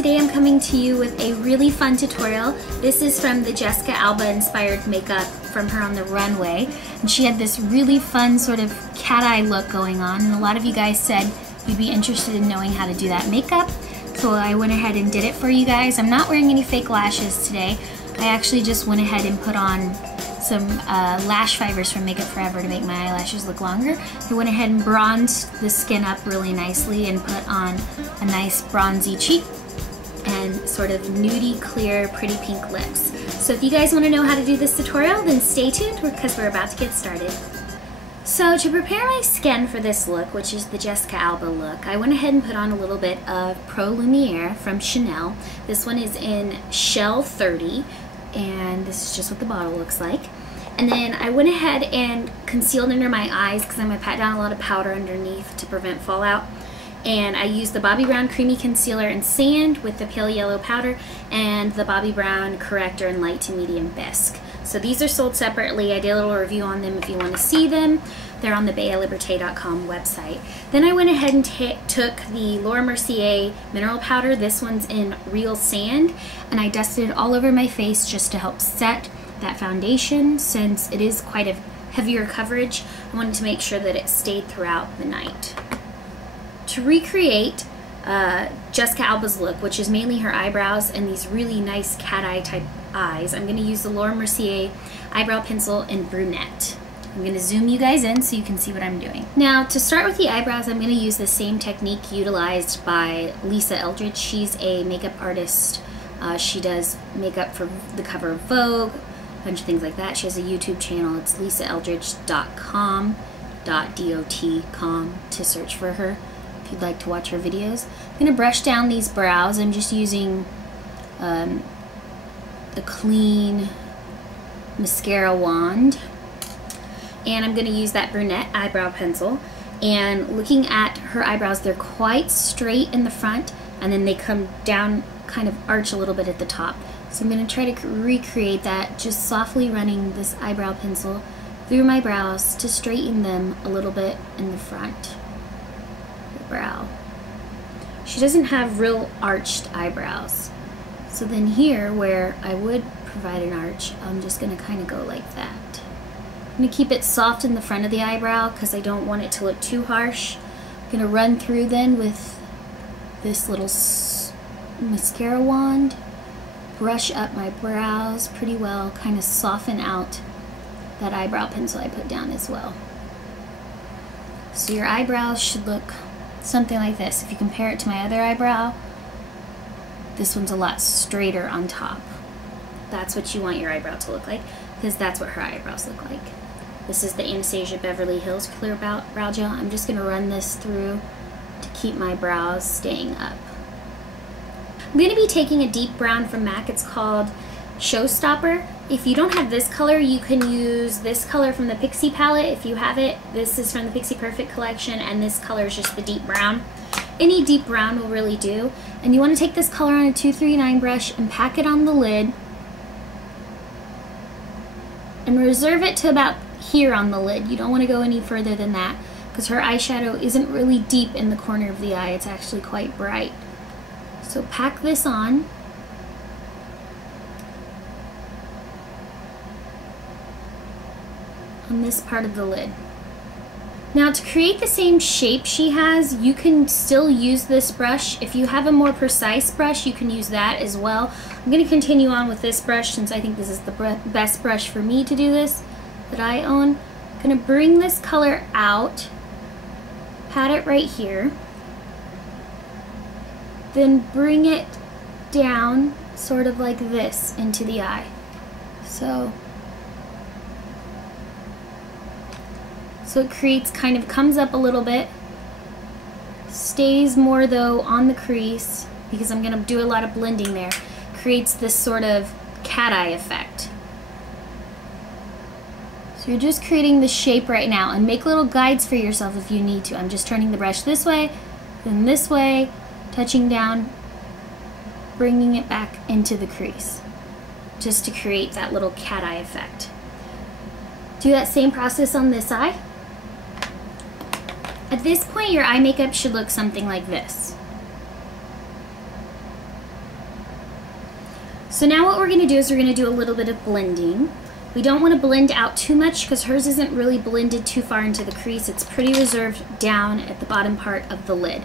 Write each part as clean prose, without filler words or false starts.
today I'm coming to you with a really fun tutorial. This is from the Jessica Alba inspired makeup from her on the runway. And she had this really fun sort of cat eye look going on, and a lot of you guys said you'd be interested in knowing how to do that makeup. So I went ahead and did it for you guys. I'm not wearing any fake lashes today. I actually just went ahead and put on some lash fibers from Makeup Forever to make my eyelashes look longer. I went ahead and bronzed the skin up really nicely and put on a nice bronzy cheek and sort of nudie clear pretty pink lips. So if you guys want to know how to do this tutorial, then stay tuned because we're about to get started. So to prepare my skin for this look, which is the Jessica Alba look, I went ahead and put on a little bit of Pro Lumiere from Chanel. This one is in Shell 30, and this is just what the bottle looks like. And then I went ahead and concealed under my eyes because I'm going to pat down a lot of powder underneath to prevent fallout. And I used the Bobbi Brown Creamy Concealer and Sand with the Pale Yellow Powder and the Bobbi Brown Corrector in Light to Medium Bisque. So these are sold separately. I did a little review on them if you want to see them. They're on the BellaLiberté.com website. Then I went ahead and took the Laura Mercier Mineral Powder. This one's in Real Sand. And I dusted it all over my face just to help set that foundation. Since it is quite a heavier coverage, I wanted to make sure that it stayed throughout the night. To recreate Jessica Alba's look, which is mainly her eyebrows and these really nice cat eye type eyes, I'm going to use the Laura Mercier eyebrow pencil in Brunette. I'm going to zoom you guys in so you can see what I'm doing. Now, to start with the eyebrows, I'm going to use the same technique utilized by Lisa Eldridge. She's a makeup artist. She does makeup for the cover of Vogue, a bunch of things like that. She has a YouTube channel. It's lisaeldridge.com to search for her if you'd like to watch her videos. I'm going to brush down these brows. I'm just using a clean mascara wand. And I'm going to use that Brunette eyebrow pencil. And looking at her eyebrows, they're quite straight in the front, and then they come down, kind of arch a little bit at the top. So I'm going to try to recreate that, just softly running this eyebrow pencil through my brows to straighten them a little bit in the front. The brow. She doesn't have real arched eyebrows. So then here, where I would provide an arch, I'm just going to kind of go like that. I'm going to keep it soft in the front of the eyebrow because I don't want it to look too harsh. I'm going to run through then with this little mascara wand, brush up my brows pretty well, kind of soften out that eyebrow pencil I put down as well. So your eyebrows should look something like this. If you compare it to my other eyebrow, this one's a lot straighter on top. That's what you want your eyebrow to look like, because that's what her eyebrows look like. This is the Anastasia Beverly Hills Clear Brow Gel. I'm just going to run this through to keep my brows staying up. I'm going to be taking a deep brown from MAC. It's called Showstopper. If you don't have this color, you can use this color from the Pixie palette if you have it. This is from the Pixie Perfect collection, and this color is just the deep brown. Any deep brown will really do. And you want to take this color on a 239 brush and pack it on the lid and reserve it to about here on the lid. You don't want to go any further than that because her eyeshadow isn't really deep in the corner of the eye. It's actually quite bright. So pack this on. On this part of the lid. Now, to create the same shape she has, you can still use this brush. If you have a more precise brush, you can use that as well. I'm going to continue on with this brush since I think this is the best brush for me to do this that I own. I'm going to bring this color out, pat it right here, then bring it down sort of like this into the eye. So it creates, kind of comes up a little bit, stays more though on the crease because I'm going to do a lot of blending there. Creates this sort of cat eye effect. So you're just creating the shape right now, and make little guides for yourself if you need to. I'm just turning the brush this way, then this way, touching down, bringing it back into the crease just to create that little cat eye effect. Do that same process on this eye. At this point, your eye makeup should look something like this. So now what we're going to do is we're going to do a little bit of blending. We don't want to blend out too much because hers isn't really blended too far into the crease. It's pretty reserved down at the bottom part of the lid.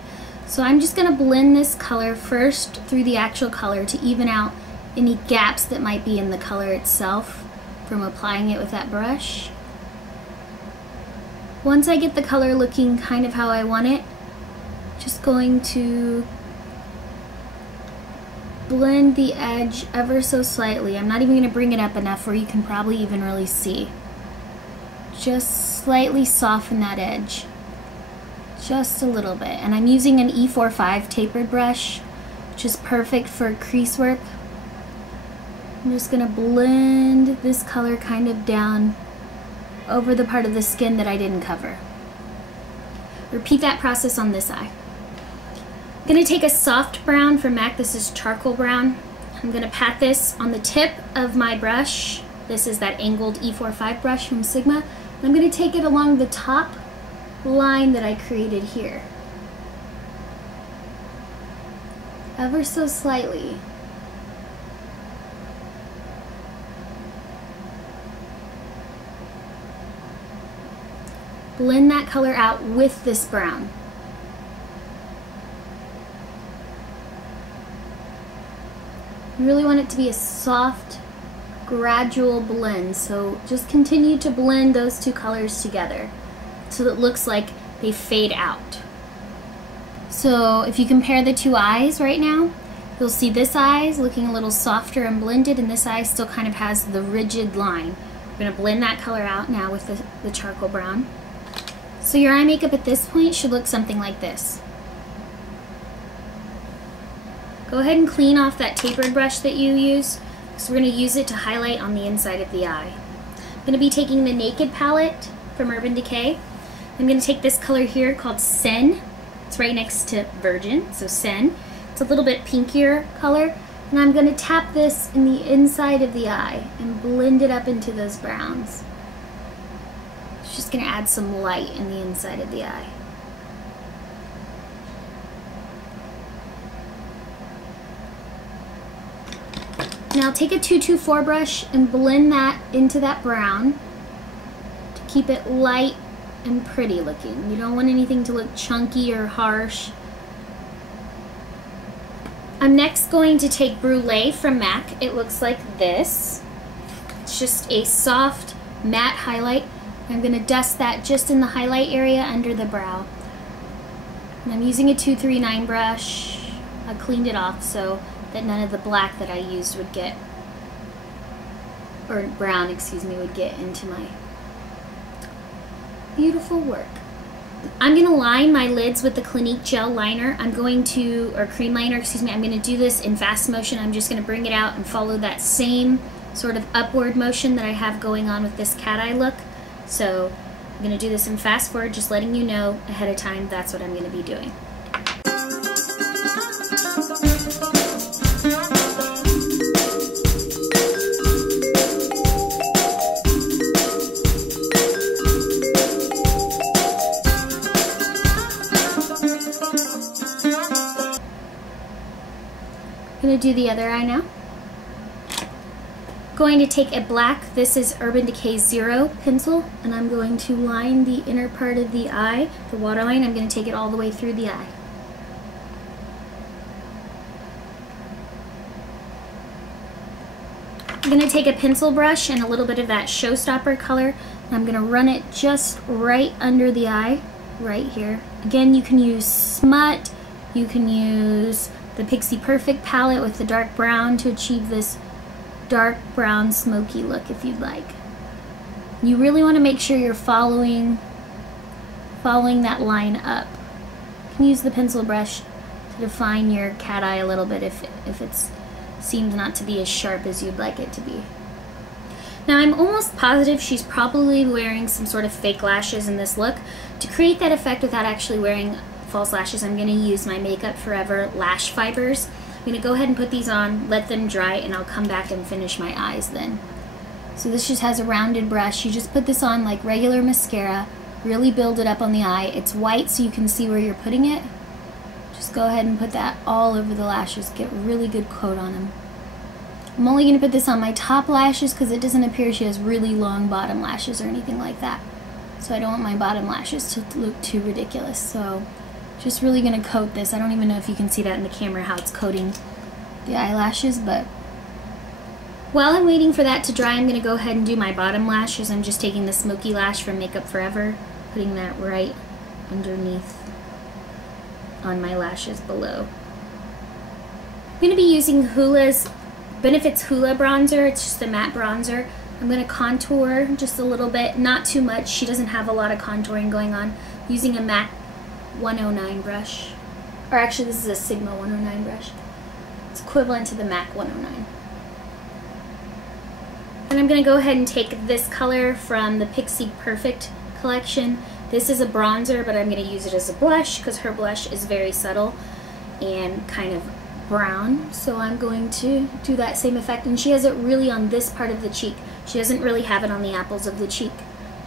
So I'm just going to blend this color first through the actual color to even out any gaps that might be in the color itself from applying it with that brush. Once I get the color looking kind of how I want it, just going to blend the edge ever so slightly. I'm not even going to bring it up enough where you can probably even really see. Just slightly soften that edge. Just a little bit. And I'm using an E45 tapered brush, which is perfect for crease work. I'm just going to blend this color kind of down over the part of the skin that I didn't cover. Repeat that process on this eye. I'm going to take a soft brown from MAC. This is charcoal brown. I'm going to pat this on the tip of my brush. This is that angled E45 brush from Sigma. I'm going to take it along the top line that I created here. Ever so slightly. Blend that color out with this brown. You really want it to be a soft, gradual blend, so just continue to blend those two colors together so it looks like they fade out. So if you compare the two eyes right now, you'll see this eye is looking a little softer and blended, and this eye still kind of has the rigid line. We're going to blend that color out now with the charcoal brown. So your eye makeup at this point should look something like this. Go ahead and clean off that tapered brush that you use, because we're going to use it to highlight on the inside of the eye. I'm going to be taking the Naked palette from Urban Decay. I'm going to take this color here called Sen. It's right next to Virgin, so Sen. It's a little bit pinkier color. And I'm going to tap this in the inside of the eye and blend it up into those browns. It's just going to add some light in the inside of the eye. Now take a 224 brush and blend that into that brown to keep it light and pretty looking. You don't want anything to look chunky or harsh. I'm next going to take Brulee from MAC. It looks like this. It's just a soft matte highlight. I'm going to dust that just in the highlight area under the brow. And I'm using a 239 brush. I cleaned it off so that none of the black that I used would get, or brown, excuse me, would get into my beautiful work. I'm going to line my lids with the Clinique gel liner. I'm going to, or cream liner, excuse me, I'm going to do this in fast motion. I'm just going to bring it out and follow that same sort of upward motion that I have going on with this cat eye look. So I'm going to do this in fast forward, just letting you know ahead of time that's what I'm going to be doing. I'm going to do the other eye now. Going to take a black, this is Urban Decay Zero pencil, and I'm going to line the inner part of the eye, the waterline. I'm going to take it all the way through the eye. I'm going to take a pencil brush and a little bit of that Showstopper color, and I'm going to run it just right under the eye, right here. Again, you can use Smut, you can use the Pixie Perfect palette with the dark brown to achieve this dark brown smoky look if you'd like. You really want to make sure you're following that line up. You can use the pencil brush to define your cat eye a little bit if it's seemed not to be as sharp as you'd like it to be. Now I'm almost positive she's probably wearing some sort of fake lashes in this look. To create that effect without actually wearing false lashes, I'm going to use my Makeup Forever lash fibers. I'm going to go ahead and put these on, let them dry, and I'll come back and finish my eyes then. So this just has a rounded brush. You just put this on like regular mascara, really build it up on the eye. It's white so you can see where you're putting it. Just go ahead and put that all over the lashes, get a really good coat on them. I'm only going to put this on my top lashes because it doesn't appear she has really long bottom lashes or anything like that. So I don't want my bottom lashes to look too ridiculous. So just really going to coat this. I don't even know if you can see that in the camera how it's coating the eyelashes, but while I'm waiting for that to dry, I'm going to go ahead and do my bottom lashes. I'm just taking the Smoky Lash from Makeup Forever, putting that right underneath on my lashes below. I'm going to be using Hula's Benefits Hula bronzer. It's just a matte bronzer. I'm going to contour just a little bit, not too much. She doesn't have a lot of contouring going on. Using a MAC 109 brush. Or actually, this is a Sigma 109 brush. It's equivalent to the MAC 109. And I'm going to go ahead and take this color from the Pixie Perfect collection. This is a bronzer, but I'm going to use it as a blush because her blush is very subtle and kind of brown. So I'm going to do that same effect. And she has it really on this part of the cheek. She doesn't really have it on the apples of the cheek.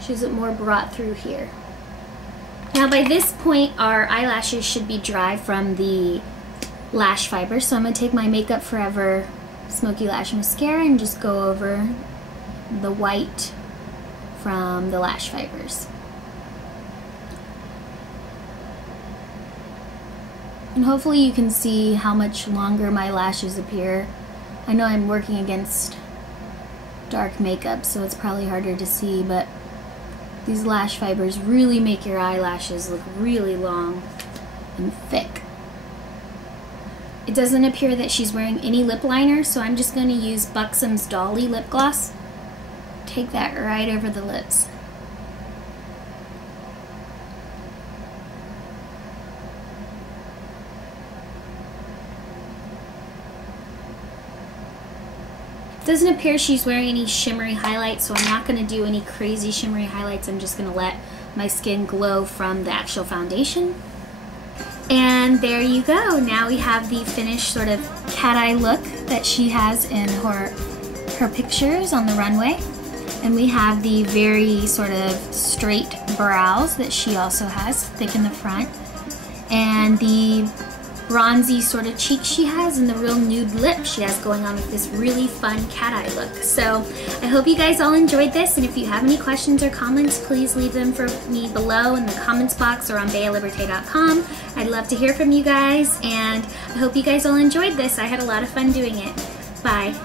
She has it more brought through here. Now by this point, our eyelashes should be dry from the lash fiber. So I'm going to take my Makeup Forever Smoky Lash Mascara and just go over the white from the lash fibers. And hopefully you can see how much longer my lashes appear. I know I'm working against dark makeup, so it's probably harder to see, but these lash fibers really make your eyelashes look really long and thick. It doesn't appear that she's wearing any lip liner, so I'm just going to use Buxom's Dolly lip gloss. Take that right over the lips. It doesn't appear she's wearing any shimmery highlights, so I'm not going to do any crazy shimmery highlights. I'm just going to let my skin glow from the actual foundation. And there you go. Now we have the finished sort of cat eye look that she has in her pictures on the runway. And we have the very sort of straight brows that she also has, thick in the front. And the bronzy sort of cheek she has, and the real nude lip she has going on with this really fun cat eye look. So I hope you guys all enjoyed this, and if you have any questions or comments, please leave them for me below in the comments box or on BeaLiberté.com. I'd love to hear from you guys, and I hope you guys all enjoyed this. I had a lot of fun doing it. Bye.